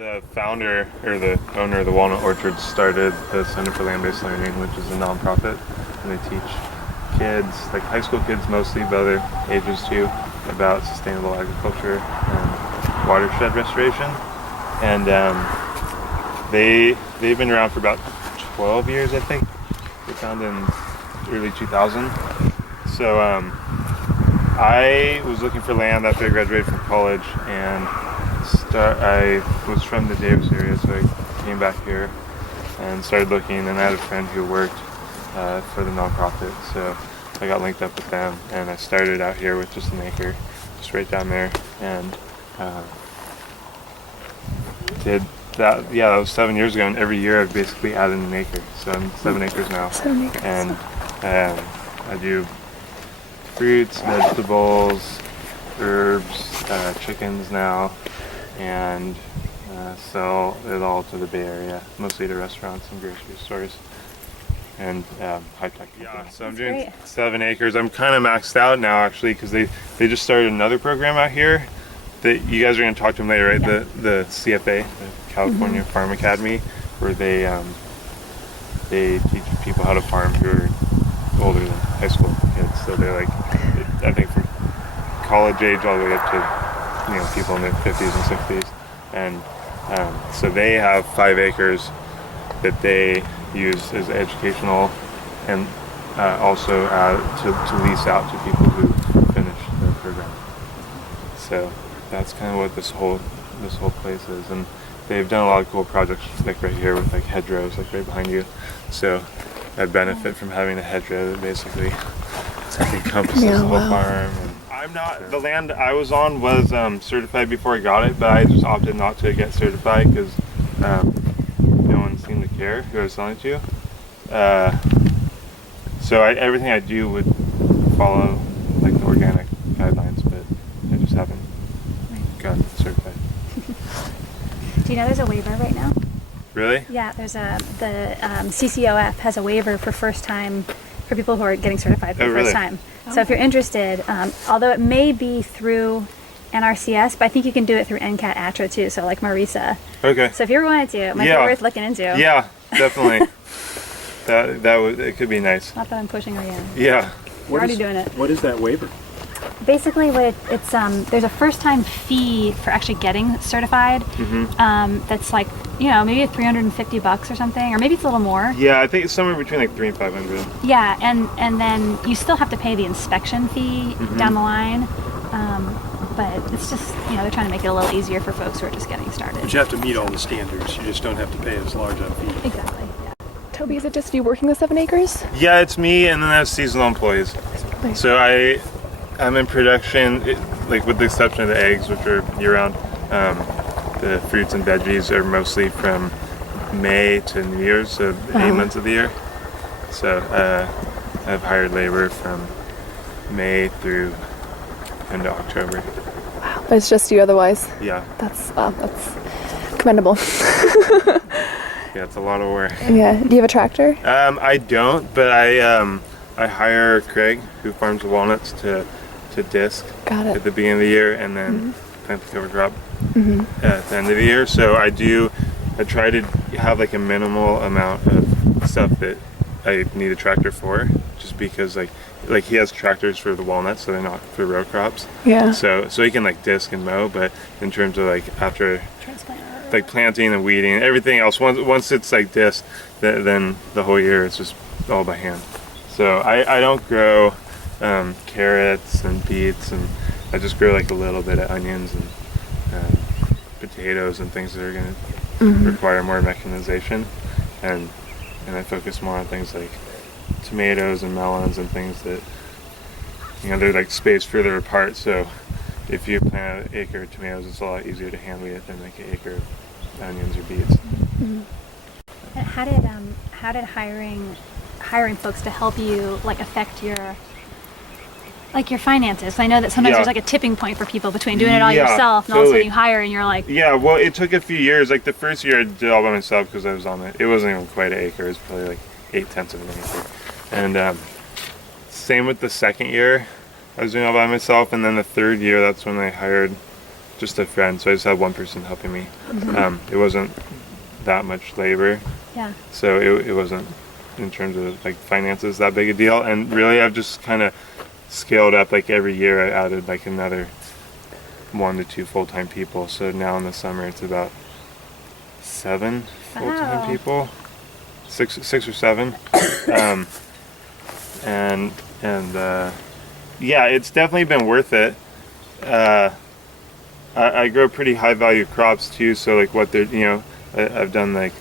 The founder or the owner of the Walnut Orchard started the Center for Land-Based Learning, which is a nonprofit, and they teach kids, like high school kids mostly, but other ages too, about sustainable agriculture and watershed restoration. And they've been around for about 12 years, I think. They founded in early 2000. So I was looking for land after I graduated from college, and I was from the Davis area, so I came back here and started looking, and I had a friend who worked for the nonprofit, so I got linked up with them, and I started out here with just an acre, just right down there, and did that. Yeah, that was 7 years ago, and every year I've basically added an acre, so I'm 7 acres now. 7 acres. And I do fruits, vegetables, herbs, chickens now, and sell it all to the Bay Area, mostly to restaurants and grocery stores and high-tech companies. Yeah, so I'm doing great. 7 acres. I'm kind of maxed out now, actually, because they just started another program out here that you guys are going to talk to them later, right? Yeah. The CFA, the California Farm Academy, where they teach people how to farm who are older than high school kids. So they're like, I think from college age all the way up to people in their 50s and 60s, and so they have 5 acres that they use as educational, and also to lease out to people who finish their program. So that's kind of what this whole place is, and they've done a lot of cool projects, like right here with like hedgerows, like right behind you. So I benefit from having a hedgerow that basically encompasses the whole farm. And I'm not, the land I was on was certified before I got it, but I just opted not to get certified because no one seemed to care who I was selling it to. So everything I do would follow like the organic guidelines, but I just haven't gotten certified. Do you know there's a waiver right now? Really? Yeah, there's the CCOF has a waiver for first time, for people who are getting certified for the really? first time. So if you're interested, although it may be through NRCS, but I think you can do it through NCAT ATRA too, so like Marisa. Okay. So if you ever wanted to, it might be worth looking into. Yeah, definitely. It could be nice. Not that I'm pushing her yet. Yeah. We're already doing it. What is that waiver? Basically, what it's there's a first time fee for actually getting certified. That's like maybe $350 or something, or maybe it's a little more. Yeah, I think it's somewhere between like $300 and $500. Yeah, and then you still have to pay the inspection fee down the line. But it's just they're trying to make it a little easier for folks who are just getting started. But you have to meet all the standards. You just don't have to pay as large a fee. Exactly. Yeah. Toby, is it just you working the 7 acres? Yeah, it's me, and then I have seasonal employees. So I'm in production, like with the exception of the eggs, which are year-round. The fruits and veggies are mostly from May to New Year's, so 8 months of the year. So I've hired labor from May through into October. Wow. But it's just you otherwise? Yeah. That's commendable. Yeah, it's a lot of work. Yeah. Do you have a tractor? I don't, but I hire Craig, who farms the walnuts, to disc at the beginning of the year, and then plant the cover crop at the end of the year. So I try to have like a minimal amount of stuff that I need a tractor for, just because like he has tractors for the walnuts, so they're not for row crops. Yeah. So he can like disc and mow, but in terms of like after like planting and weeding and everything else, once it's like disc, then the whole year it's just all by hand. So I don't grow carrots and beets, and I just grow like a little bit of onions and potatoes and things that are going to require more mechanization, and I focus more on things like tomatoes and melons and things that they're like spaced further apart. So if you plant an acre of tomatoes, it's a lot easier to hand weed it than like an acre of onions or beets. And how did hiring folks to help you like affect your finances? I know that sometimes there's like a tipping point for people between doing it all yourself and all of a sudden you hire and you're like... Yeah, well, it took a few years. Like the first year I did it all by myself because I was on it. It wasn't even quite an acre. It was probably like 8/10 of an acre. And same with the second year. I was doing it all by myself, and then the third year, that's when I hired just a friend. So I just had one person helping me. It wasn't that much labor, Yeah. so it wasn't in terms of like finances that big a deal. And really, I've just kind of scaled up. Like every year, I added like another 1 to 2 full-time people. So now in the summer, it's about 7 full-time Wow. people, six or 7. And yeah, it's definitely been worth it. I grow pretty high value crops too, so like what they're, I've done like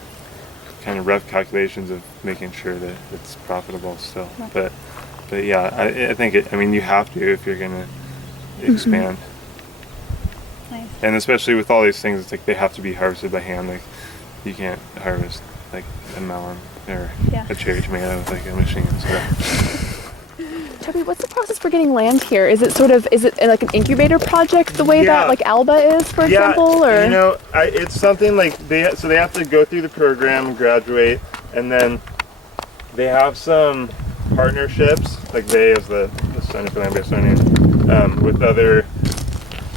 kind of rough calculations of making sure that it's profitable still. But yeah, I think you have to if you're gonna expand. Nice. And especially with all these things, it's like they have to be harvested by hand. Like you can't harvest like a melon or Yeah. a cherry tomato with like a machine. So. Toby, what's the process for getting land here? Is it like an incubator project the way Yeah. that like Alba is, for example, or? It's something like they have to go through the program and graduate, and then they have some partnerships, like they as the Center for Land-Based Learning, with other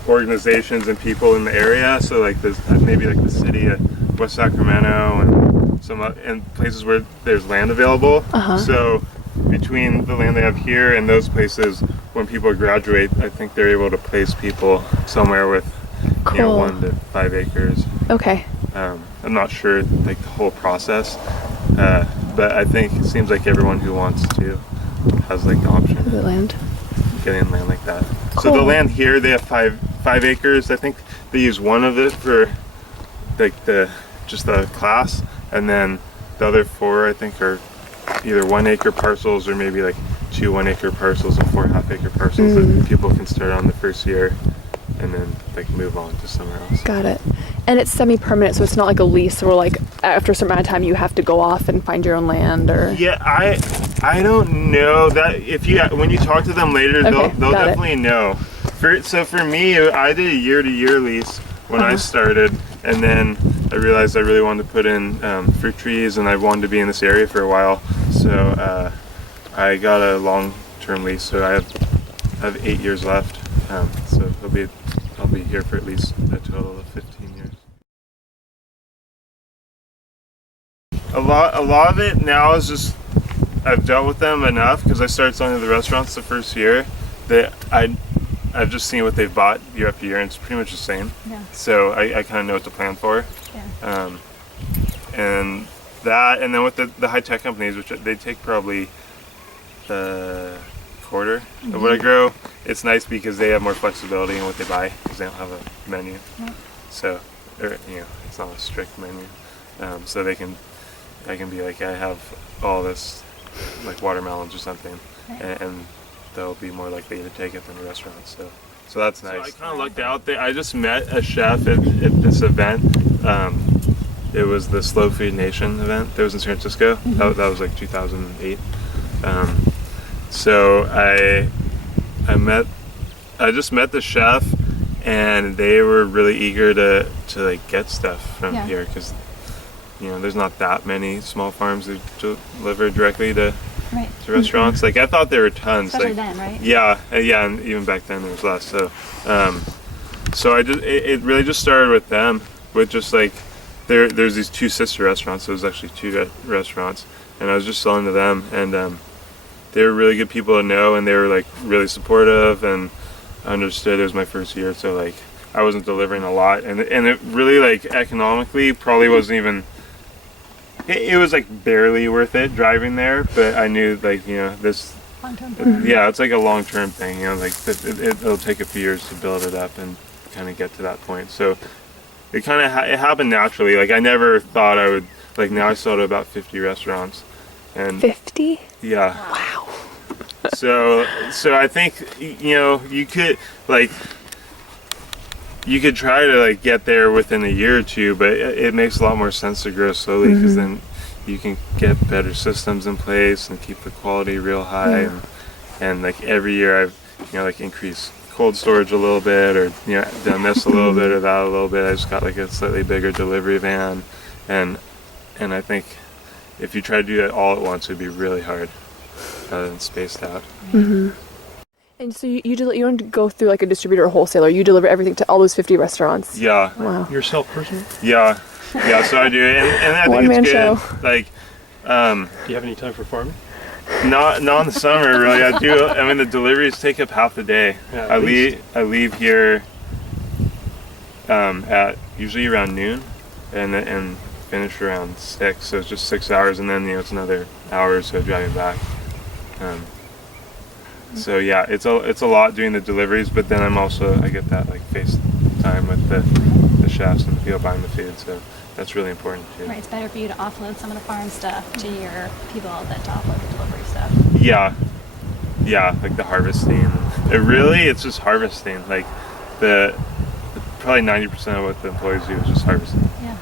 organizations and people in the area. So like maybe like the city of West Sacramento and and places where there's land available. So between the land they have here and those places, when people graduate, I think they're able to place people somewhere with Cool. 1 to 5 acres. Okay. I'm not sure like the whole process, but I think it seems like everyone who wants to has like the option The of land. getting land like that. So the Cool. land here, they have five acres. I think they use one of it for like just the class, and then the other 4 I think are either 1 acre parcels or maybe like 2 1 acre parcels and 4 half-acre parcels that people can start on the first year and then like move on to somewhere else. Got it. And it's semi-permanent, so it's not like a lease where like after a certain amount of time you have to go off and find your own land, or? Yeah, I don't know that when you talk to them later, they'll got it. definitely know. So for me, I did a year-to-year lease when I started, and then I realized I really wanted to put in fruit trees, and I wanted to be in this area for a while. So I got a long-term lease, so I have 8 years left. So I'll be here for at least a total of 15 years. A lot of it now is just I've dealt with them enough because I started selling to the restaurants the first year that I've just seen what they've bought year after year, and it's pretty much the same. Yeah. So I kind of know what to plan for. Yeah. And that, and then with the high tech companies, which they take probably the quarter of what I grow, it's nice because they have more flexibility in what they buy because they don't have a menu. Right. So, it's not a strict menu. So I can be like, I have all this, like watermelons or something, Right. and they'll be more likely to take it than the restaurants. So that's nice. So I kind of lucked out there. I just met a chef at this event. It was the Slow Food Nation event that was in San Francisco. That was like 2008. So I just met the chef, and they were really eager to like get stuff from here because there's not that many small farms that deliver directly to Right. restaurants. Like I thought there were tons. Especially like, then, right? Yeah, and even back then there was less. So, so it really just started with them, with just like there's these 2 sister restaurants. So it was actually 2 restaurants, and I was just selling to them, and they were really good people to know, and they were like really supportive, and I understood it was my first year, so like I wasn't delivering a lot, and it really like economically probably wasn't even. It was like barely worth it driving there, but I knew like this. Long-term plan. Yeah, it's like a long-term thing. Like it'll take a few years to build it up and kind of get to that point. So it kind of it happened naturally. Like I never thought I would. Like now I sell to about 50 restaurants, and 50? yeah. Wow. So I think you could like. You could try to like get there within a year or 2, but it makes a lot more sense to grow slowly because then you can get better systems in place and keep the quality real high. And like every year I've like increased cold storage a little bit, or done this a little bit or that a little bit. I just got like a slightly bigger delivery van, and I think if you try to do that all at once, it'd be really hard rather than spaced out. And And so you don't go through like a distributor or wholesaler. You deliver everything to all those 50 restaurants. Yeah. Wow. You're self-personal? Yeah. Yeah, so I do it. And I think One-man it's good. show. Like, Do you have any time for farming? not in the summer, really. I do. I mean, the deliveries take up half the day. Yeah, I at least. leave here at usually around noon, and finish around 6. So it's just 6 hours, and then it's another hour or so driving back. So yeah, it's a lot doing the deliveries, but then I get that like face time with the chefs and the people buying the food. So that's really important too. Right, it's better for you to offload some of the farm stuff to your people than to offload the delivery stuff. Yeah, like the harvesting. It's just harvesting. Like probably 90% of what the employees do is just harvesting. Yeah.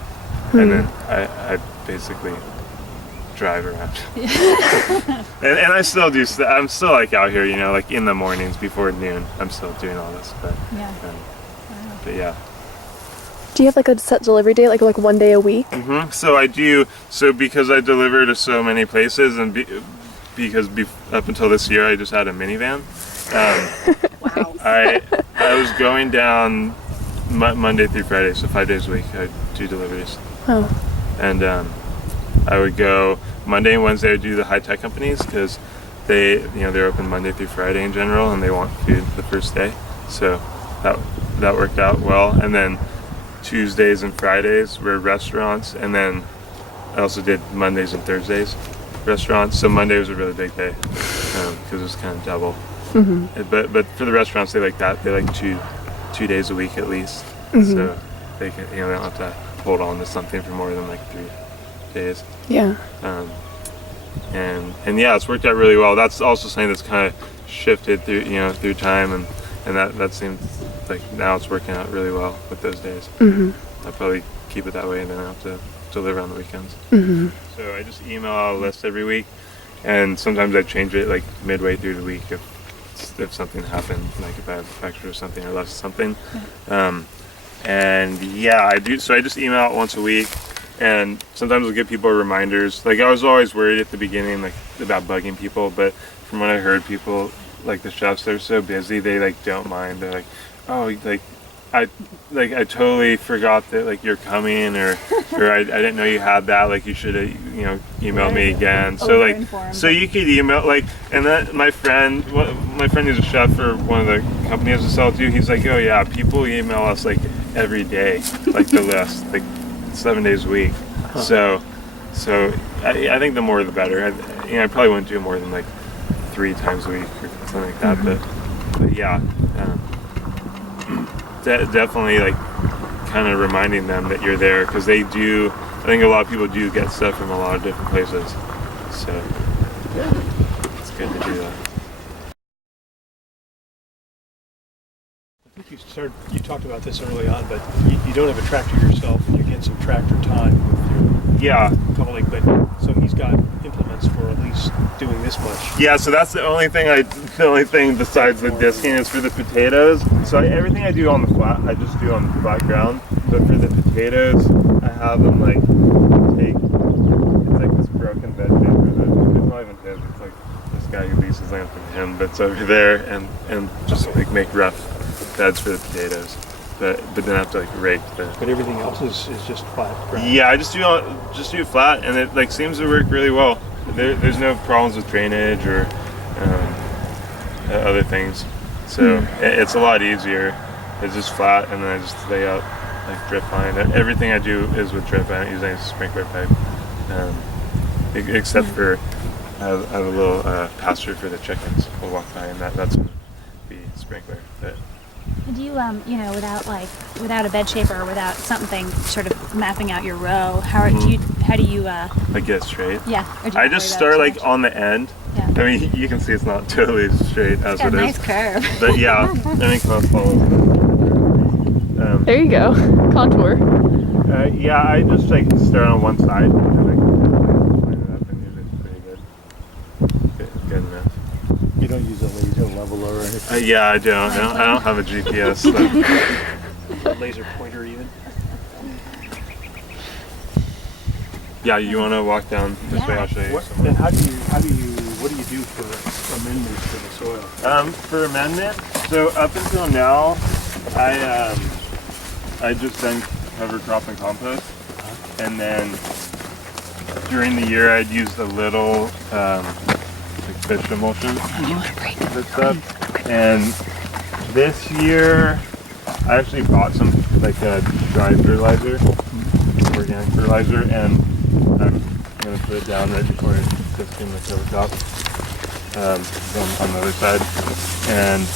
And then I basically drive around. and I still do. I'm still like out here, like in the mornings before noon. I'm still doing all this, but Yeah. but yeah. Do you have like a set delivery date, like one day a week? So I do. So because I deliver to so many places, and because up until this year I just had a minivan. Wow. I was going down Monday through Friday, so 5 days a week. I do deliveries. Oh. And I would go Monday and Wednesday. I would do the high tech companies because they're open Monday through Friday in general, and they want food the first day. So that worked out well. And then Tuesdays and Fridays were restaurants, and then I also did Mondays and Thursdays restaurants. So Monday was a really big day because it was kind of double. But for the restaurants, they like that. They like two days a week at least, so they can they don't have to hold on to something for more than like 3 days. Yeah. And yeah, it's worked out really well. That's also something that's kind of shifted through time, and that seems like now it's working out really well with those days. I'll probably keep it that way, and then I have to deliver on the weekends. So I just email out a list every week, and sometimes I change it like midway through the week if something happened, like if I have extra or something or less of something. And yeah, I do. So I just email out once a week, and sometimes I'll give people reminders. Like I was always worried at the beginning, like about bugging people, but from what I heard, people like the chefs, they're so busy, they like don't mind. They're like, oh, I totally forgot that like you're coming, or I didn't know you had that. Like you should have emailed me again. So you could email and then my friend who's a chef for one of the companies I sell to, he's like, oh yeah, people email us like every day, like the list, like 7 days a week. So I think the more the better. I probably wouldn't do more than like 3 times a week or something like that. But yeah. Definitely like kind of reminding them that you're there, because I think a lot of people do get stuff from a lot of different places, so it's good to do that. I think you talked about this early on, but you don't have a tractor yourself, and you get some tractor time with your colleague, but so he's got implements for at least doing this much. Yeah, so that's the only thing besides the disking is for the potatoes. So everything I do on the flat, I just do on the flat ground. But for the potatoes, I have them like it's like this broken bed paper. It's not even his. It's like this guy who leases land from him, but it's over there, and just like make rough beds for the potatoes. But then I have to like rake the. But everything else is just flat ground. Yeah, I just do it flat, and it like seems to work really well. There's no problems with drainage or other things, so it's a lot easier. It's just flat, and then I just lay out like drip line. Everything I do is with drip. I don't use any sprinkler pipe, except for I have a little pasture for the chickens. We'll walk by, and that's gonna be sprinkler. But Do you, without a bed shaper or without something sort of mapping out your row, how do you like get it straight. Yeah. Or do you I worry just about start it so like much? on the end. Yeah. I mean, you can see it's not totally straight as It's got it a is. nice curve. But yeah, I think most follows. There you go. Contour. Yeah, I just like start on one side and like line it up, and usually it's pretty good enough. You don't use a laser leveler or anything? Yeah, I don't have a GPS. So. A laser pointer even? Yeah, you want to walk down this way? I'll show you. And what do you do for amendments to the soil? For amendment, so up until now, I just done cover crop and compost, and then during the year I'd used a little like fish emulsion and stuff. And this year I actually bought some like a dry fertilizer, organic fertilizer, and I'm gonna put it down right before I just in the cover crop on the other side. And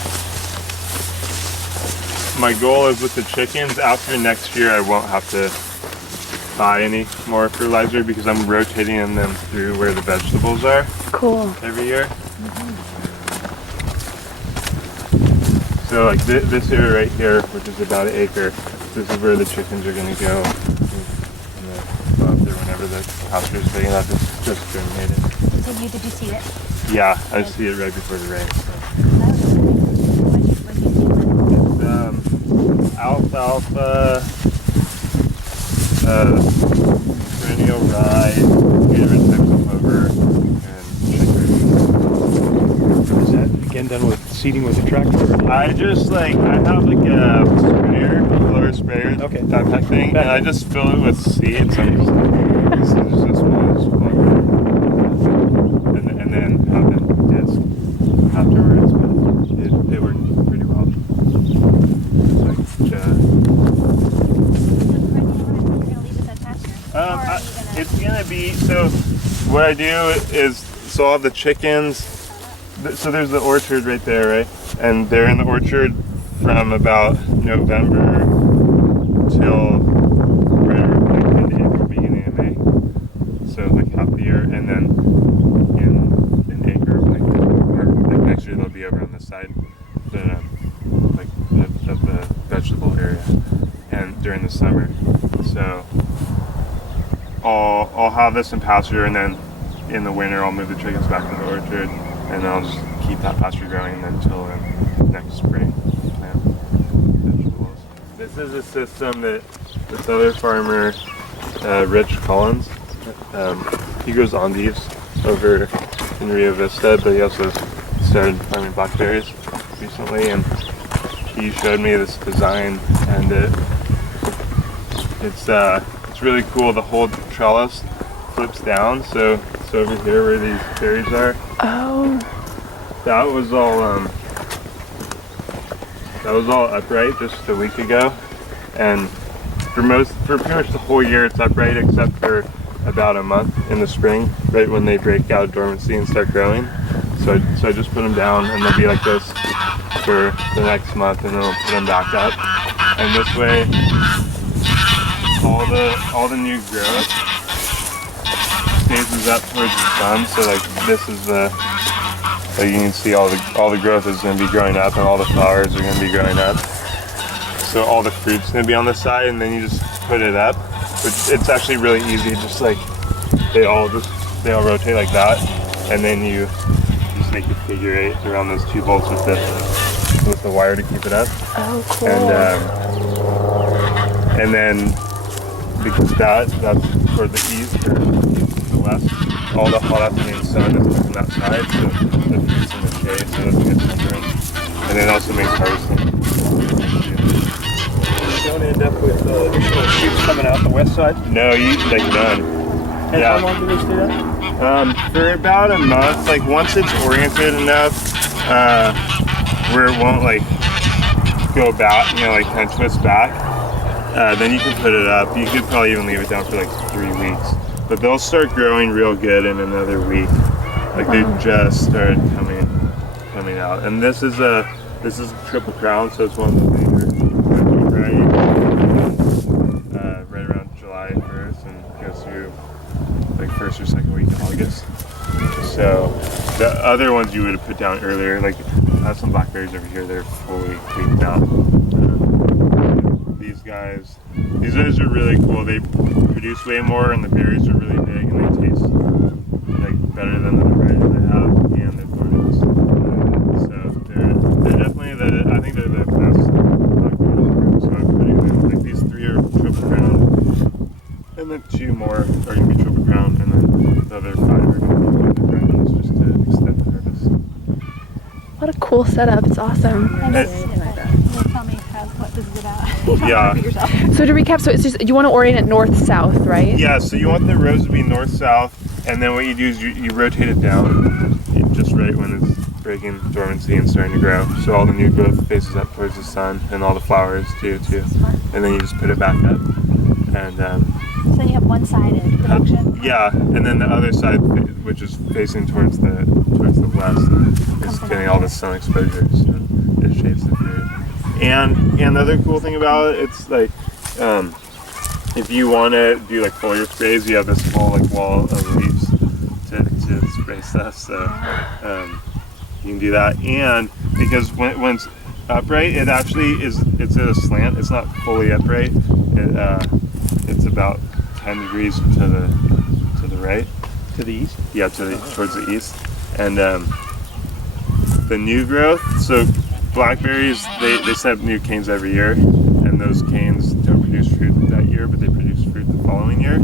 my goal is with the chickens, after next year I won't have to buy any more fertilizer because I'm rotating them through where the vegetables are Cool. every year. So like this area right here, which is about an acre, this is where the chickens are going to go. And go out there whenever the pasture is big enough. It's just germinated. Did you see it? Yeah, I see it right before the rain. So. It's alfalfa, perennial rye, different types of clover, and chicory. Is that again done with seeding with a tractor? Or I just I have like a sprayer, a blower sprayer, Okay. that type thing, and I just fill it with seeds. I'm just, this is just as small as fuck. And then have them disc afterwards, but it worked pretty well. It's gonna be, so what I do is, so I'll have the chickens, so there's the orchard right there, right? And they're in the orchard from about November till right like into April, beginning of May. So like half the year, and then in an acre of like next year they'll be over on this side, like of the vegetable area, and during the summer. So I'll have this in pasture, and then in the winter I'll move the chickens back to the orchard, and then I'll just keep that pasture going until next spring plant vegetables. This is a system that this other farmer, Rich Collins, he grows endives over in Rio Vista, but he also started farming blackberries recently, and he showed me this design, and it's really cool. The whole trellis flips down, so over here where these berries are, that was all upright just a week ago, and for pretty much the whole year it's upright except for about a month in the spring, right when they break out of dormancy and start growing. So I just put them down, and they'll be like this for the next month, and then I'll put them back up, and this way all the new growth faces up towards the sun. So like this is like you can see all the growth is going to be growing up, and all the flowers are going to be growing up. So all the fruit's going to be on the side, and then you just put it up. Which it's actually really easy. Just like they all rotate like that, and then you just make a figure 8 around those 2 bolts with the wire to keep it up. Oh, cool. And then because that's for the east or the west, all the hot afternoon sun is from that side, so the fruit's in the shade, so it gets sunburned. And it also makes harvesting. You don't end up with additional shoots coming out the west side? No, none. And Yeah. how long do they stay up? For about a month. Like once it's oriented enough, where it won't like go back, like kind of twist back, then you can put it up. You could probably even leave it down for like 3 weeks. But they'll start growing real good in another week. Like they just started coming out. And this is a Triple Crown, so it's one of the bigger right around July 1st and goes through like 1st or 2nd week in August. So the other ones you would have put down earlier, like I have some blackberries over here, they're fully leafed out. These guys are really cool. They produce way more, and the berries are really big, and they taste like better than the varieties I have, and they're gorgeous. So they're definitely I think they're the best blackberries. So I'm putting them, like these 3 are Triple Crown, and then 2 more are gonna be Triple cool setup. It's awesome. And It- you'll tell me what this is about. You don't Yeah. know it yourself. So to recap, so it's just you want to orient it north-south, right? Yeah, so you want the rows to be north-south, and then what you do is you rotate it down just right when it's breaking dormancy and starting to grow. So all the new growth faces up towards the sun, and all the flowers do too. And then you just put it back up. And So then you have one-sided production. yeah, and then the other side, which is facing towards the west, is getting all the sun exposure, so it shades the fruit. And the other cool thing about it, it's like if you want to do like foliar sprays, you have this whole like wall of leaves to spray stuff, so you can do that. And because when it's upright, it actually it's at a slant. It's not fully upright. It's about 10 degrees to the right. To the east. Yeah, towards the east. And the new growth, so blackberries, they send up new canes every year, and those canes don't produce fruit that year, but they produce fruit the following year.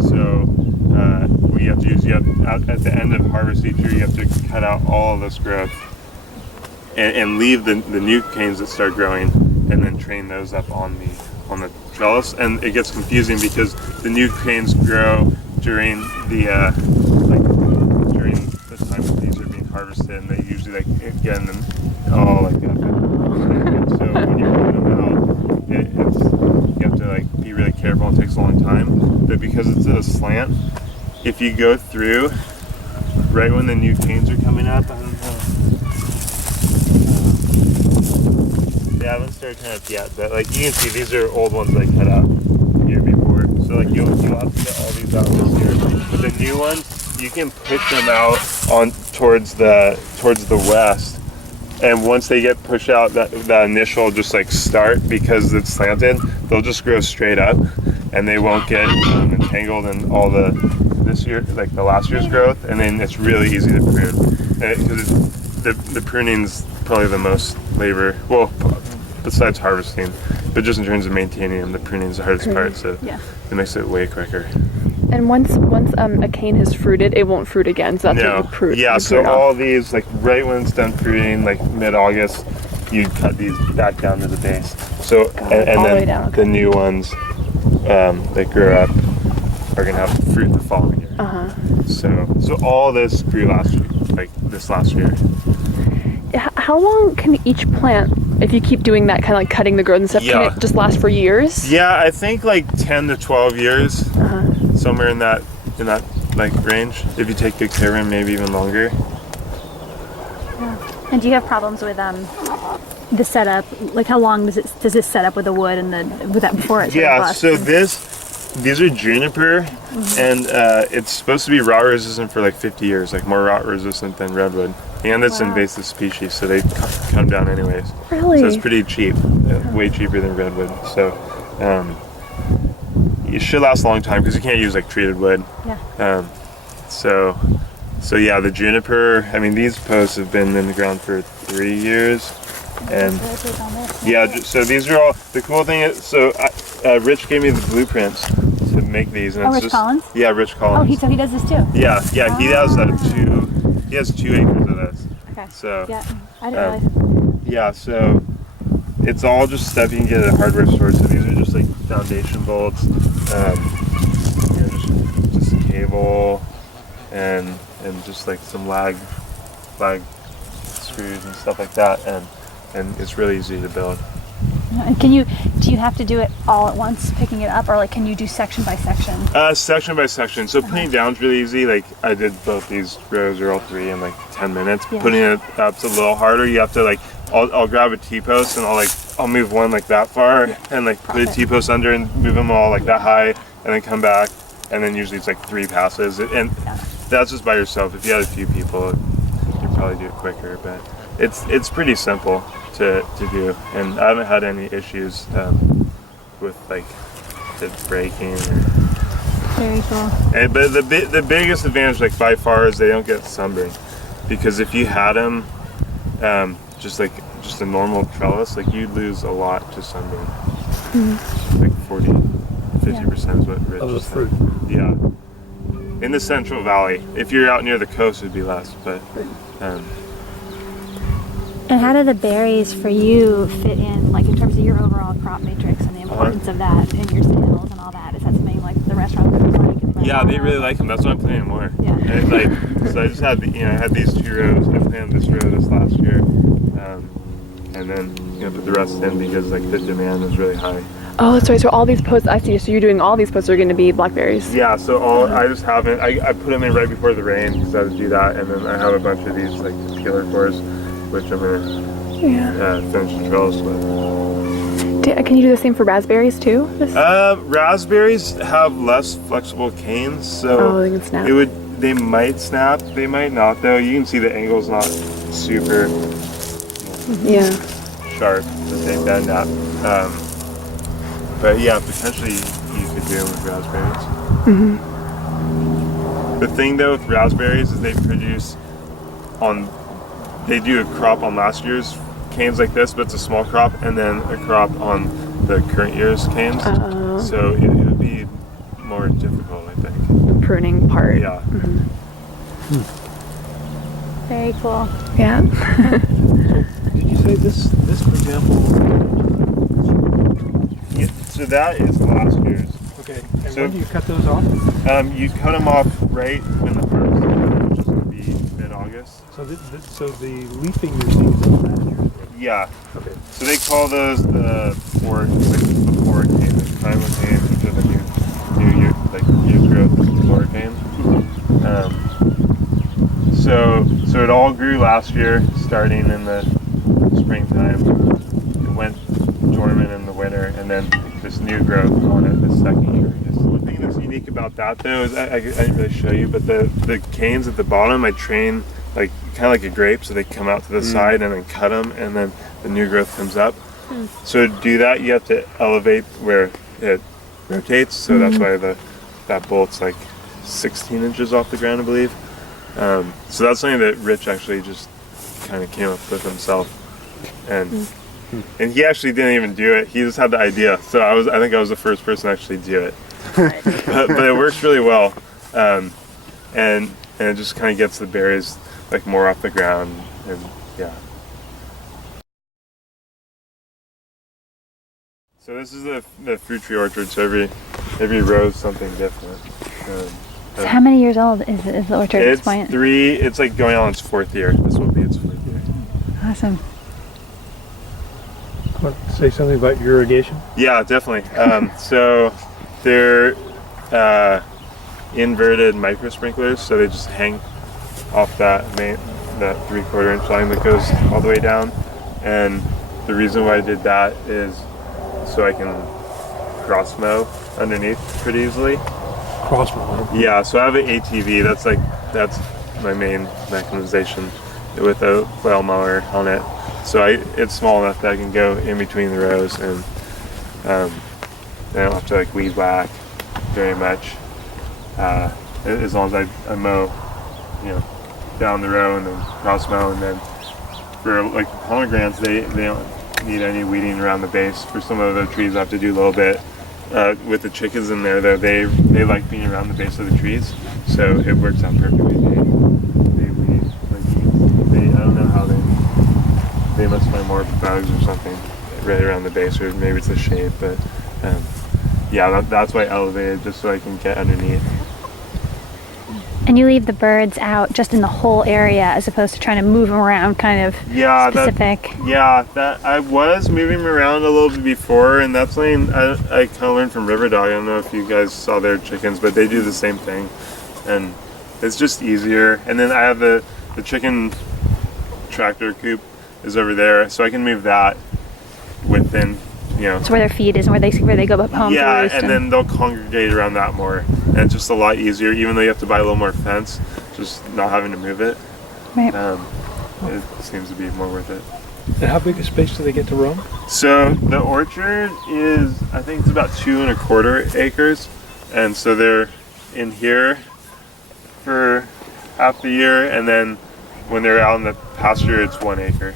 So what you have to do is at the end of harvest each year, you have to cut out all of this growth and leave the new canes that start growing, and then train those up on the trellis. And it gets confusing because the new canes grow during the during the time that these are being harvested, and they usually get in them all like that. So when you're pulling them out, you have to be really careful. It takes a long time, but because it's at a slant, if you go through right when the new canes are coming up, I don't know. They haven't started cutting up yet, but you can see these are old ones I cut out the year before. So you'll have to get all these out this year. But the new ones, you can push them out towards the west. And once they get pushed out, that initial just start, because it's slanted, they'll just grow straight up, and they won't get entangled in all this year, the last year's growth. And then it's really easy to prune, because the pruning's probably the most labor. Well, besides harvesting, but just in terms of maintaining them, the pruning is the hardest part. So Yeah. it makes it way quicker. And once a cane has fruited, it won't fruit again. So that's what you prune. Yeah, you so prune off. all these, right when it's done pruning, mid-August, you cut these back down to the base. So, and all the way then down, okay. the new ones that grow up are gonna have fruit the following year. So all this grew this last year. How long can each plant, if you keep doing that kind of cutting the growth and stuff, Yeah. can it just last for years? Yeah, I think 10 to 12 years, somewhere in that range. If you take good care of them, maybe even longer. And do you have problems with the setup? How long does this set up with the wood and with that before it? Yeah, busts? so these are juniper, and it's supposed to be rot resistant for 50 years, more rot resistant than redwood. And it's an invasive species, so they come down anyways. Really? So it's pretty cheap, way cheaper than redwood. So it should last a long time because you can't use treated wood. Yeah. So yeah, the juniper. I mean, these posts have been in the ground for 3 years, and yeah. So these are all. The cool thing is, so Rich gave me the blueprints to make these, and Oh, it's Rich just Collins? yeah, Rich Oh, Collins. so he does this too. Yeah, he has He has 2 acres of this. Okay. So Yeah, I didn't realize. yeah, so it's all just stuff you can get at a hardware store. So these are just foundation bolts, just a cable, and just some lag screws and stuff like that, and it's really easy to build. And do you have to do it all at once, picking it up, or can you do section by section? Section by section. So putting it down is really easy. I did both these rows, or all 3, in 10 minutes. Yeah. Putting it up's a little harder. You have to I'll grab a T-post, and I'll move one that far, and put a T-post under and move them all that high, and then come back, and then usually it's 3 passes. And that's just by yourself. If you had a few people, you'd probably do it quicker. But it's pretty simple to do, and I haven't had any issues with it breaking. Very cool. But the biggest advantage, by far, is they don't get sunburned, because if you had them just a normal trellis, you'd lose a lot to sunburn. 40-50% is what Rich Of the said. fruit. Yeah. In the Central Valley. If you're out near the coast, it'd be less, but how do the berries for you fit in, like in terms of your overall crop matrix and the importance of that in your sales and all that? Is that something like the restaurant would like? And the Yeah, they really like them. That's why I'm planting more. Yeah. And like, so I just had I had these 2 rows. I planted this row this last year, and then put the rest in because like the demand is really high. Oh, that's right. So all these posts, I see. So you're doing all these posts are going to be blackberries. Yeah. So I just haven't. I put them in right before the rain because I had to do that, and then I have a bunch of these like peeler cores, which I'm gonna finish the trellis with. Can you do the same for raspberries too? Raspberries have less flexible canes, so they can snap. They might snap, they might not though. You can see the angle's not super sharp that they bend at. But yeah, potentially you could do them with raspberries. Mm-hmm. The thing though with raspberries is they do a crop on last year's canes like this, but it's a small crop, and then a crop on the current year's canes. So it would be more difficult, I think. The pruning part. Yeah. Mm-hmm. Very cool. Yeah. Did you say this for example? Yeah. So that is last year's. Okay. And So- when do you cut those off? You cut them off right when the harvest is, which is going to be mid-August. So the leafing you're seeing is on last year's. Yeah. Okay. So they call those the fork cane, the primal cane, which are the new year, like year's growth floor cane. So it all grew last year, starting in the springtime. It went dormant in the winter, and then this new growth on it the second year. One thing that's unique about that though is I didn't really show you, but the canes at the bottom I train like kind of like a grape, so they come out to the side and then cut them, and then the new growth comes up. So to do that, you have to elevate where it rotates. So that's why that bolt's like 16 inches off the ground, I believe. So that's something that Rich actually just kind of came up with himself, and he actually didn't even do it. He just had the idea. So I think I was the first person to actually do it, but it works really well, and it just kind of gets the berries like more off the ground, and yeah. So this is the fruit tree orchard. So every row is something different. So how many years old is the orchard at this It's point? 3. It's like going on its 4th year. This will be its 4th year. Awesome. Want to say something about irrigation? Yeah, definitely. So they're inverted micro sprinklers. So they just hang off that 3/4 inch line that goes all the way down. And the reason why I did that is so I can cross mow underneath pretty easily. Crossbow. Yeah, so I have an ATV. That's my main mechanization with a flail mower on it. So it's small enough that I can go in between the rows, and I don't have to like weed whack very much. As long as I mow, down the row and then cross mow, and then for like pomegranates, they don't need any weeding around the base. For some of the trees, I have to do a little bit. With the chickens in there, though, they like being around the base of the trees, so it works out perfectly. They weed like I don't know how they must find more bugs or something right around the base, or maybe it's the shape, but yeah, that's why I elevated, just so I can get underneath. And you leave the birds out just in the whole area as opposed to trying to move them around kind of specific. That I was moving them around a little bit before, and that's something I kind of learned from River Dog. I don't know if you guys saw their chickens, but they do the same thing, and it's just easier. And then I have the chicken tractor coop is over there, so I can move that within, It's where their feed is and where they go home. yeah, to roost and then they'll congregate around that more, and it's just a lot easier, even though you have to buy a little more fence, just not having to move it. Right. It seems to be more worth it. And how big a space do they get to roam? So the orchard is, I think it's about 2¼ acres, and so they're in here for half the year, and then when they're out in the pasture, it's 1 acre.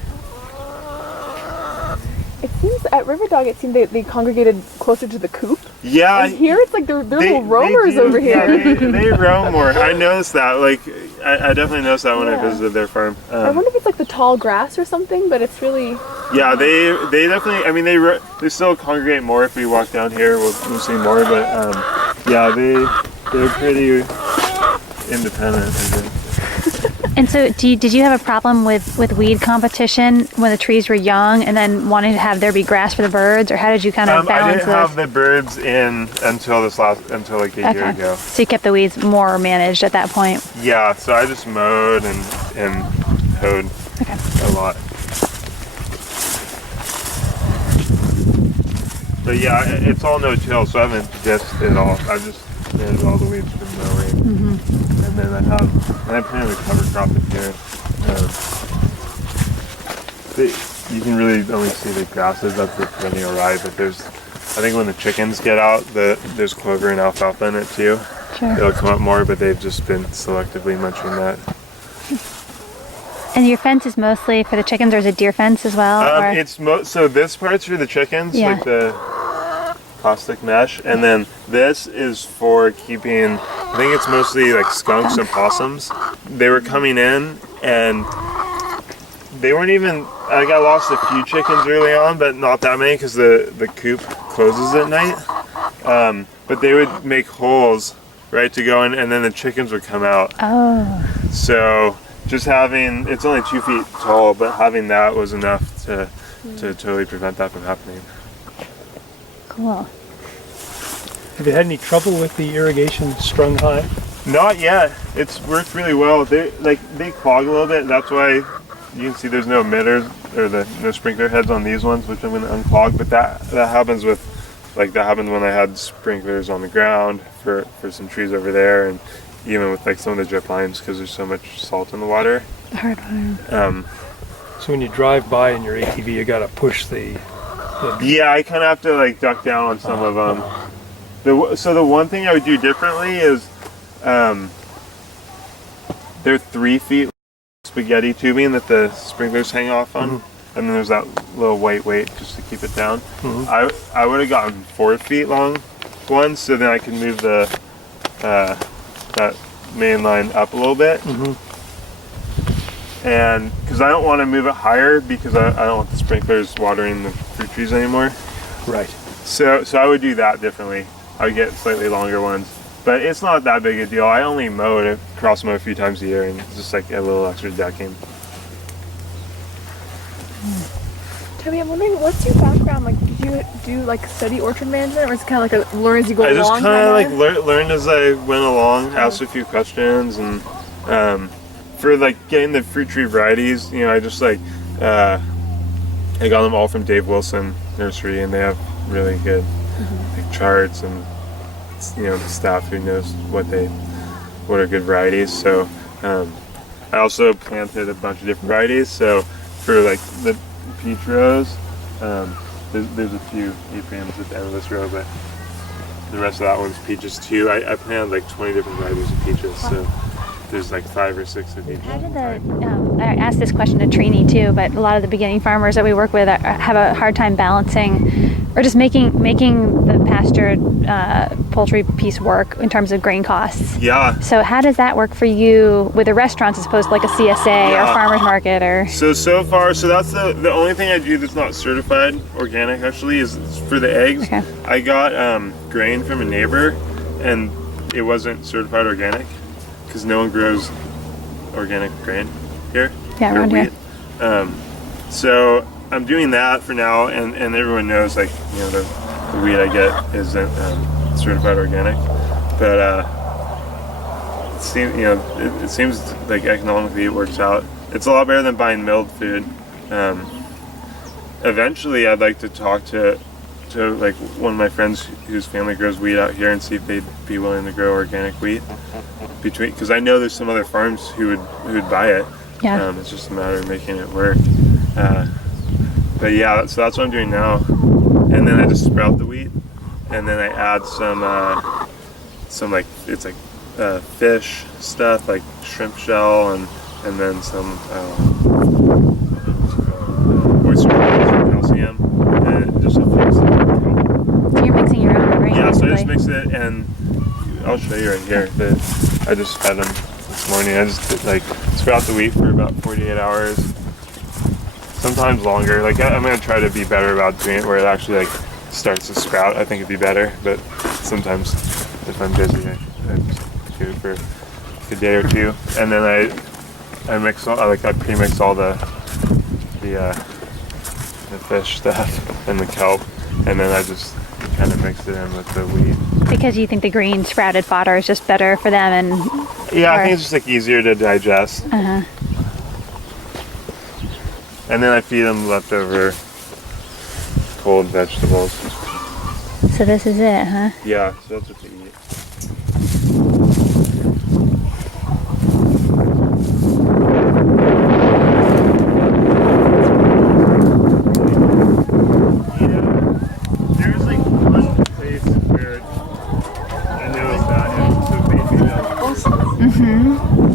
It seems at River Dog, it seemed they congregated closer to the coop. Yeah. And here it's like they're little roamers do, over here. Yeah, they roam more. I noticed that. Like, I definitely noticed that when I Yeah. visited their farm. I wonder if it's like the tall grass or something, but it's really. Yeah, they definitely. I mean, they still congregate more. If we walk down here, we'll see more. But yeah, they're pretty independent, I think. And so, did you have a problem with weed competition when the trees were young, and then wanting to have there be grass for the birds, or how did you kind of I balance didn't have the birds in until like a year ago. So you kept the weeds more managed at that point. Yeah, so I just mowed and hoed a lot. But yeah, it's all no-till, so I haven't disked it all. I've just managed all the weeds from mowing. And then I planted a cover crop in here. You can really only see the grasses, that's the perennial rye, but I think when the chickens get out, there's clover and alfalfa in it too. Sure. It'll come up more, but they've just been selectively munching that. And your fence is mostly for the chickens, or is it deer fence as well? or? So this part's for the chickens, Yeah. like the plastic mesh, and then this is for keeping, I think it's mostly like skunks and possums. They were coming in and they weren't even, I lost a few chickens early on, but not that many because the coop closes at night. But they would make holes, right, to go in, and then the chickens would come out. Oh, So just having, it's only 2 feet tall, but having that was enough to totally prevent that from happening. cool. Have you had any trouble with the irrigation strung high? Not yet. It's worked really well. They clog a little bit. That's why you can see there's no emitters or no sprinkler heads on these ones, which I'm going to unclog. But that happens that happened when I had sprinklers on the ground for some trees over there, and even with like some of the drip lines because there's so much salt in the water. Hard one. So when you drive by in your ATV, you got to push the. Yeah, I kind of have to like duck down on some of them. So the one thing I would do differently is they're 3 feet spaghetti tubing that the sprinklers hang off on, and then there's that little white weight just to keep it down. I would have gotten 4 feet long ones, so then I can move that main line up a little bit. And because I don't want to move it higher because I don't want the sprinklers watering the fruit trees anymore. Right. So I would do that differently. I would get slightly longer ones, but it's not that big a deal. I only cross mow a few times a year, and it's just like a little extra decking. Toby, I'm wondering, what's your background? Like, did you do like study orchard management, or is it kind of like a learn as you go I just along? kind of like learned as I went along, asked a few questions, and for like getting the fruit tree varieties, I just I got them all from Dave Wilson Nursery, and they have really good like charts and the staff who knows what are good varieties. So I also planted a bunch of different varieties. So for like the peach rows, there's a few Ephraim's at the end of this row, but the rest of that one's peaches too. I planted like 20 different varieties of peaches. So there's like 5 or 6 of each. How did I asked this question to Trini too, but a lot of the beginning farmers that we work with have a hard time balancing or just making the pastured poultry piece work in terms of grain costs. Yeah. So how does that work for you with the restaurants as opposed to like a CSA or farmer's market or? So far, that's the only thing I do that's not certified organic actually is for the eggs. Okay. I got grain from a neighbor, and it wasn't certified organic because no one grows organic grain here. Yeah, or around wheat. here. So I'm doing that for now, and everyone knows like the wheat I get isn't certified organic, but it seems like economically it works out. It's a lot better than buying milled food. Eventually, I'd like to talk to like one of my friends whose family grows wheat out here and see if they'd be willing to grow organic wheat because I know there's some other farms who would buy it. Yeah. It's just a matter of making it work. But yeah, so that's what I'm doing now. And then I just sprout the wheat, and then I add some like it's like fish stuff like shrimp shell and then some oyster calcium and just a few stuff. So you're mixing your own grain. Yeah, so So I just mix it, and I'll show you right here. I just fed them this morning. I just like sprout the wheat for about 48 hours, sometimes longer. Like I'm gonna try to be better about doing it where it actually like starts to sprout. I think it'd be better, but sometimes if I'm busy, I just do it for a day or two, and then I mix all, I pre-mix all the fish stuff and the kelp, and then I just kind of mix it in with the wheat. Because you think the green sprouted fodder is just better for them, and yeah, I think it's just like easier to digest. Uh-huh. And then I feed them leftover cold vegetables. So this is it, huh? Yeah, so that's what they eat.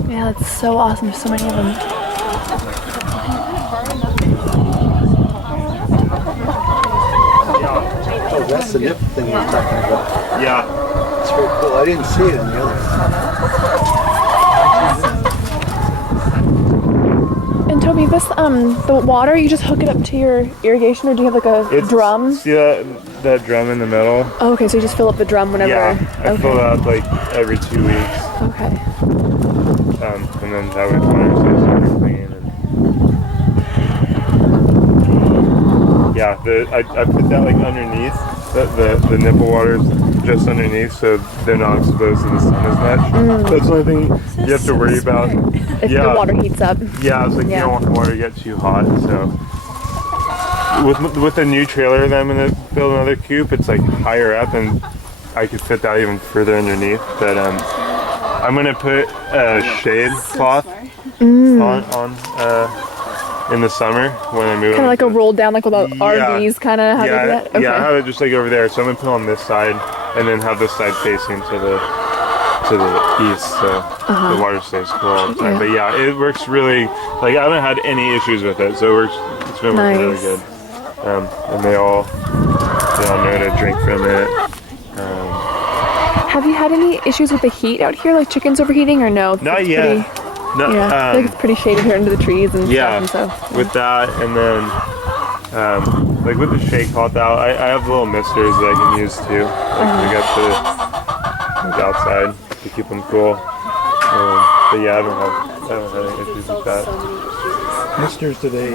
Yeah, that's so awesome. There's so many of them. Oh, that's the nip thing you're talking about. Yeah. It's very cool. I didn't see it on the other. And Toby, this the water, you just hook it up to your irrigation, or do you have like a drum? See that drum in the middle? Oh, okay, so you just fill up the drum whenever. Yeah, I fill it up like every 2 weeks. Okay. And then that way water stays super clean. And yeah, I put that like underneath the nipple waters just underneath, so they're not exposed to the sun as much. That's the only thing you have to worry about. If the water heats up. Yeah, it's like you don't want the water to get too hot. So with a new trailer that I'm gonna build another coop, it's like higher up, and I could fit that even further underneath. But I'm gonna put a shade cloth on in the summer when I move. Kind of like a roll down, like without RVs, kind of how they do that. Okay. Yeah, I have it just like over there. So I'm gonna put on this side, and then have this side facing to the east, so the water stays cool all the time. Yeah. But yeah, it works really. Like I haven't had any issues with it, so it works. It's been working really Nice. good. And they all know to drink from it. Have you had any issues with the heat out here, like chickens overheating, or no? Not It's yet. pretty- No, yeah, I think it's pretty shaded here under the trees and yeah, stuff. And so, with that, and then like with the shake cloth out, I have little misters that I can use too. Like we got the outside to keep them cool. But yeah, I haven't had any issues with that. Misters, do they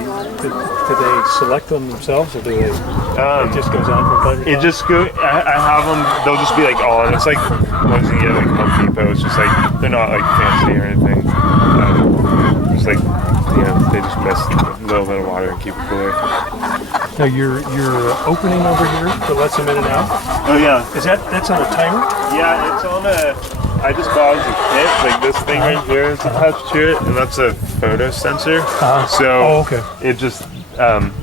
select them themselves, or do they? It just goes on from time to time? It just go. I have them. They'll just be like on. It's like ones you get like Home Depot. It's just like they're not like fancy or anything. Just like they just mist a little bit of water and keep it cooler. Now your opening over here that lets them in and out. Oh yeah. That's on a timer? Yeah, it's on a. I just bought a kit. Like this thing right here is attached to it, and that's a photo sensor. So okay. it just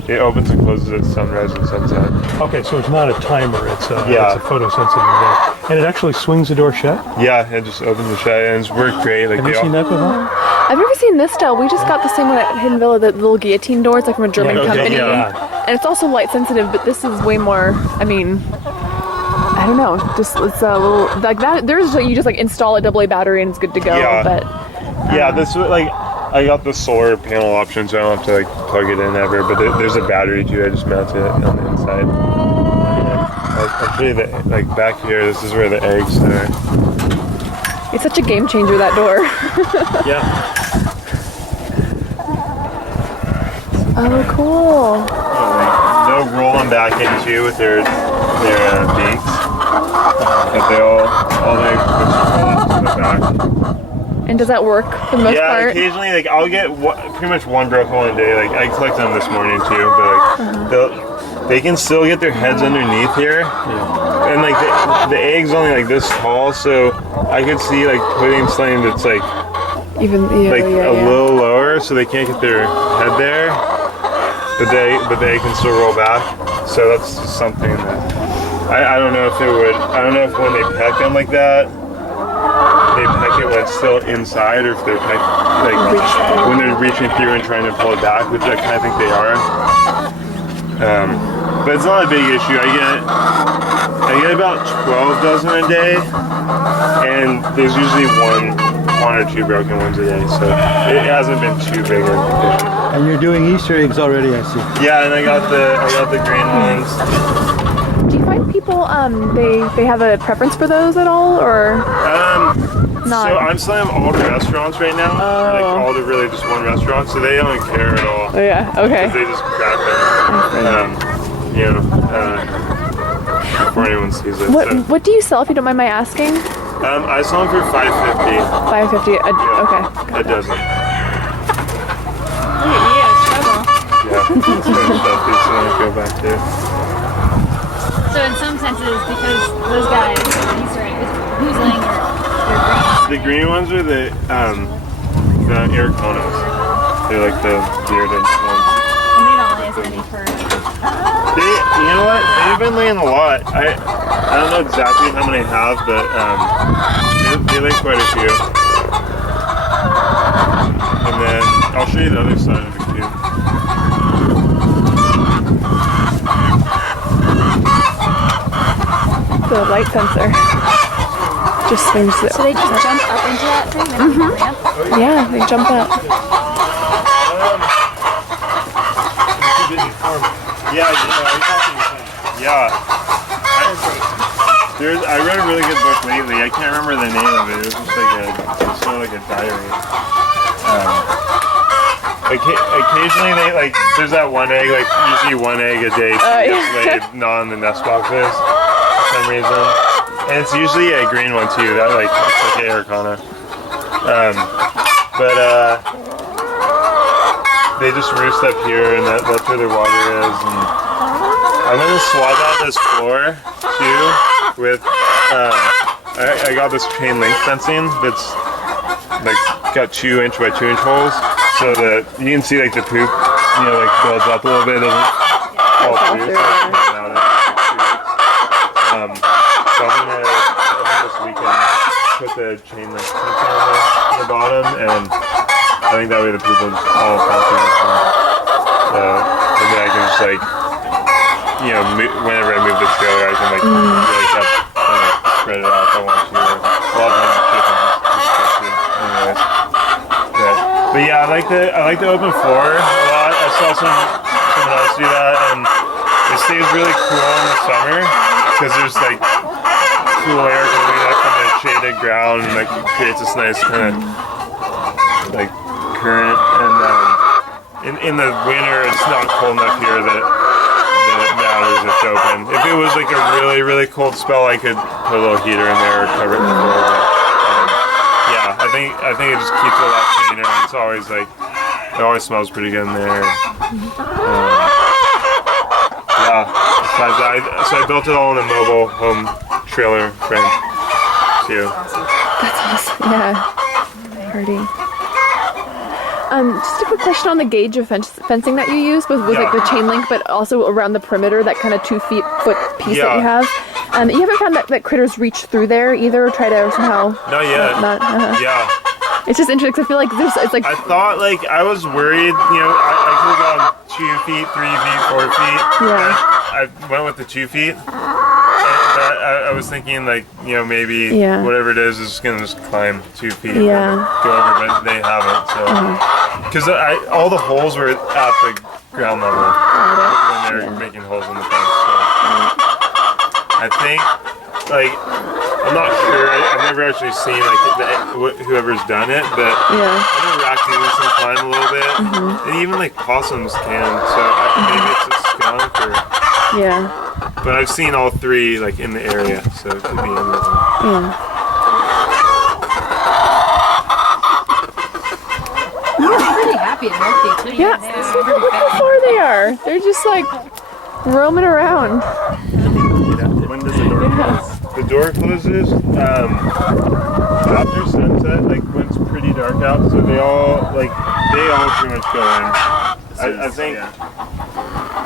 it opens and closes at sunrise and sunset. Okay, so it's not a timer. It's a photosensitive event. And it actually swings the door shut. Yeah, it just opens and shut, and it's worked great. Like Have you seen that before? I've never seen this style. We just got the same one at Hidden Villa, the little guillotine door. It's like from a German company. Yeah. And it's also light sensitive, but this is way more, I mean, I don't know. Just it's a little like that. There's like you just like install a AA battery and it's good to go. Yeah. But Yeah, this like I got the solar panel option, so I don't have to like plug it in ever. But there's a battery too. I just mount it on the inside. I'll show you like back here. This is where the eggs are. it's such a game changer, that door. Yeah. Oh, cool. They'll roll them back into with their beaks. But they all the eggs roll into the back. And does that work for the most Yeah, part? occasionally, like I'll get pretty much one broke hole a day. Like I collected them this morning too, but like they can still get their heads underneath here, and like the egg's only like this tall, so I could see like putting something that's like Even a little lower, so they can't get their head there, but they can still roll back. So that's just something that I don't know if it would. I don't know if when they peck them like that, they peck it when it's still inside, or if they're when they're reaching through and trying to pull it back, which I kind of think they are. but it's not a big issue. I get about 12 dozen a day, and there's usually one or two broken ones a day, so it hasn't been too big of an issue. And you're doing Easter eggs already, I see. Yeah, and I got the green ones. Do you find people they have a preference for those at all, or not? So I'm selling them all to restaurants right now, like all to really just one restaurant, so they don't care at all. Oh, yeah. Okay. They just grab them, before anyone sees it. What So. What do you sell if you don't mind my asking? I sell them for $5.50. $5.50. Okay. A dozen. Look at you, trouble. Yeah, it's finished up. It's gonna go back there. So in some senses, because those guys, who's laying The green ones are the Araconas. They're like the bearded ones. and they don't lay as many for. You know what? They've been laying a lot. I don't know exactly how many I have, but they lay quite a few. And then I'll show you the other side of the coop. The light sensor just swings it. So they just jump up into that thing? Ramp? Yeah, they jump up. Yeah, I read a really good book lately. I can't remember the name of it. It was just it's sort of like a diary. Occasionally there's that one egg, usually one egg a day gets laid not in the nest boxes for some reason. And it's usually a green one too, that it's like an Araucana. They just roost up here, and that's where their water is. And I'm gonna swab out this floor too with. I got this chain link fencing that's got 2-inch by 2-inch holes, so that you can see the poop, builds up a little bit, doesn't fall through. So it's coming out in 2 weeks. So I'm gonna this weekend put the chain link fencing on the bottom, and I think that way the poop will just all fall through. And then I can just whenever I move the trailer, I can really spread it out if I want to. A lot of times chickens just anyways. But yeah, I like the open floor a lot. I saw someone else do that, and it stays really cool in the summer because there's cool air coming up from the shaded ground, and creates this nice kind of current. And in the winter, it's not cold enough here that it matters if it's open. If it was a really, really cold spell, I could put a little heater in there or cover it in the floor. But yeah, I think it just keeps it a lot cleaner. And it's always it always smells pretty good in there. Yeah. Besides that, so I built it all in a mobile home trailer frame too. That's awesome. Yeah. Party. Just a quick question on the gauge of fencing that you use with the chain link, but also around the perimeter, that kind of 2 foot piece that you have. You haven't found that critters reach through there either, or try to somehow? Not yet. Yeah. It's just interesting because I feel like I thought I was worried, I could have gone 2 feet, 3 feet, 4 feet. Yeah. I went with the 2 feet. But I was thinking maybe whatever it is gonna just climb 2 feet and go over, but they haven't. So because all the holes were at the ground level when they're making holes in the fence. So I think I'm not sure. I've never actually seen whoever's done it, but I know raccoons can climb a little bit, and even possums can. So maybe it's a skunk or. Yeah. But I've seen all 3 in the area, so it could be anything. Yeah. They're pretty happy and healthy too. Yeah. Look how far they are. They're just roaming around. When does the door close? The door closes after sunset, when it's pretty dark out. So they all pretty much go in. I think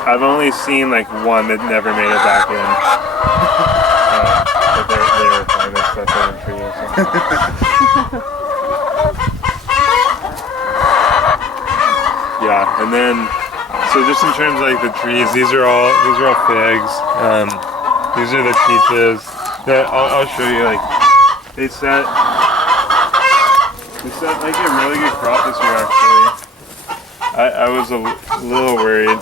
I've only seen one that never made it back in. But they were fine. They slept on a tree or something. Yeah, and then So just in terms of like the trees, these are all figs. These are the peaches. I'll show you. Like they set like a really good crop this year actually. I was a little worried.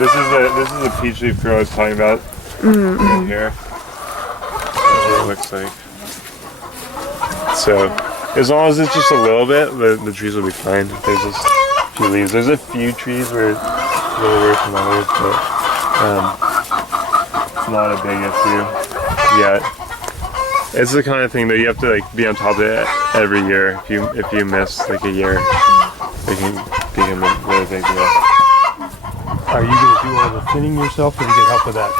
This is the peach leaf grow I was talking about. Right here. That's what it looks like. So as long as it's just a little bit, the trees will be fine. There's just a few leaves. There's a few trees where it's a little worse than others, but it's not a big issue yet. It's the kind of thing that you have to like be on top of it every year. If you miss like a year, it can become a really big deal. Are you going to do all the thinning yourself, or do you get help with that?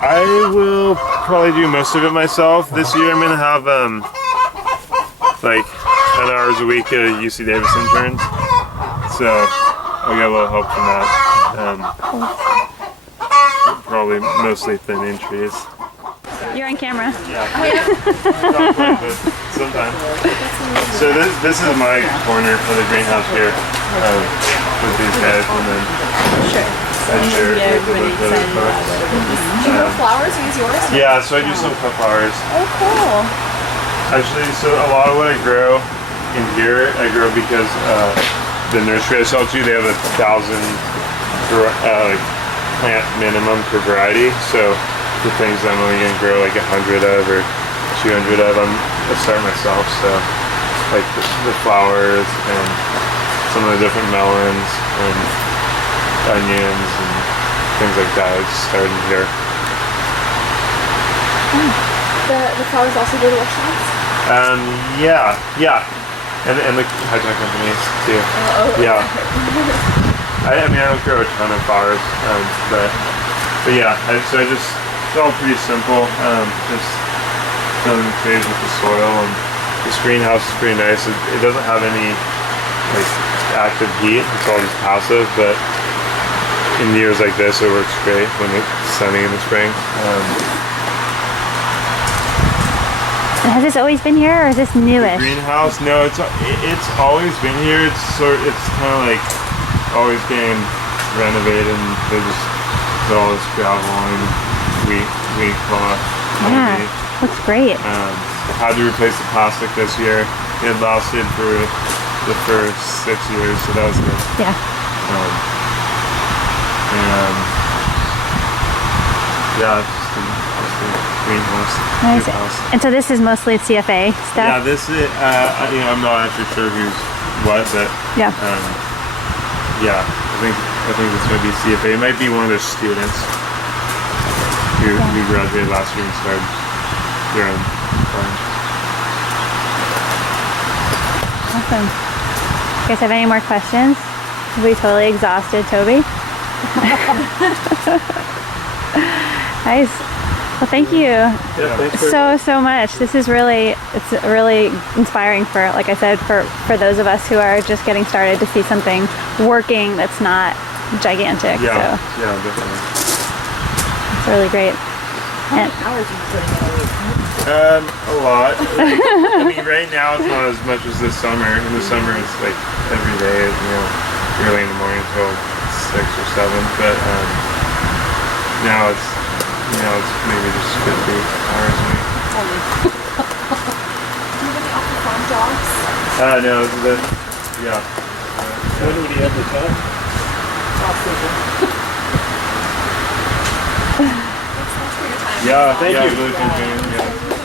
I will probably do most of it myself. This year I'm gonna have like 10 hours a week at UC Davis interns, so I'll get a little help from that. Probably mostly thinning trees. You're on camera. Sometimes. So this is my corner of the greenhouse here, with these guys, and then I share it with the other folks. Do you grow flowers? You use yours? Yeah, so I do some cut flowers. Oh, cool. Actually, so a lot of what I grow in here, I grow because the nursery I sell to, they have 1,000 like plant minimum per variety. So the things I'm only gonna grow like 100 of or 200 of, I start myself. So like the flowers and some of the different melons and onions and things like that. I just started here. The flowers also go to workshops? Yeah. And the high-tech companies too. Yeah. I mean, I don't grow a ton of flowers, but yeah. So it's all pretty simple. Just filling the trays with the soil, and this greenhouse is pretty nice. It doesn't have any like active heat. It's all just passive, but in years like this, it works great when it's sunny in the spring. Has this always been here, or is this newish? Greenhouse? No, it's always been here. It's kind of like always getting renovated, and they just put all this gravel and wheat cloth. Yeah, looks great. Had to replace the plastic this year. It lasted for the first 6 years, so that was good. Yeah. Yeah, just a greenhouse. Nice. Good house. And so this is mostly CFA stuff? Yeah, this is, I'm not actually sure who's what, but Yeah. yeah, I think this might be CFA. It might be one of their students who graduated last year and started their own farm. Awesome. You guys have any more questions? We totally exhausted Toby. Nice. Well, thank you so much. This is really inspiring for, like I said, for those of us who are just getting started to see something working that's not gigantic. Yeah, So yeah, definitely. it's really great. And A lot. Like, I mean, right now it's not as much as this summer. In the summer it's like every day, early in the morning until 6 or 7. But now it's maybe just 50 hours a week. Do you have any off-the-farm jobs? No, yeah. When would you have the time? Yeah, Thank yeah, you. really good. Yeah.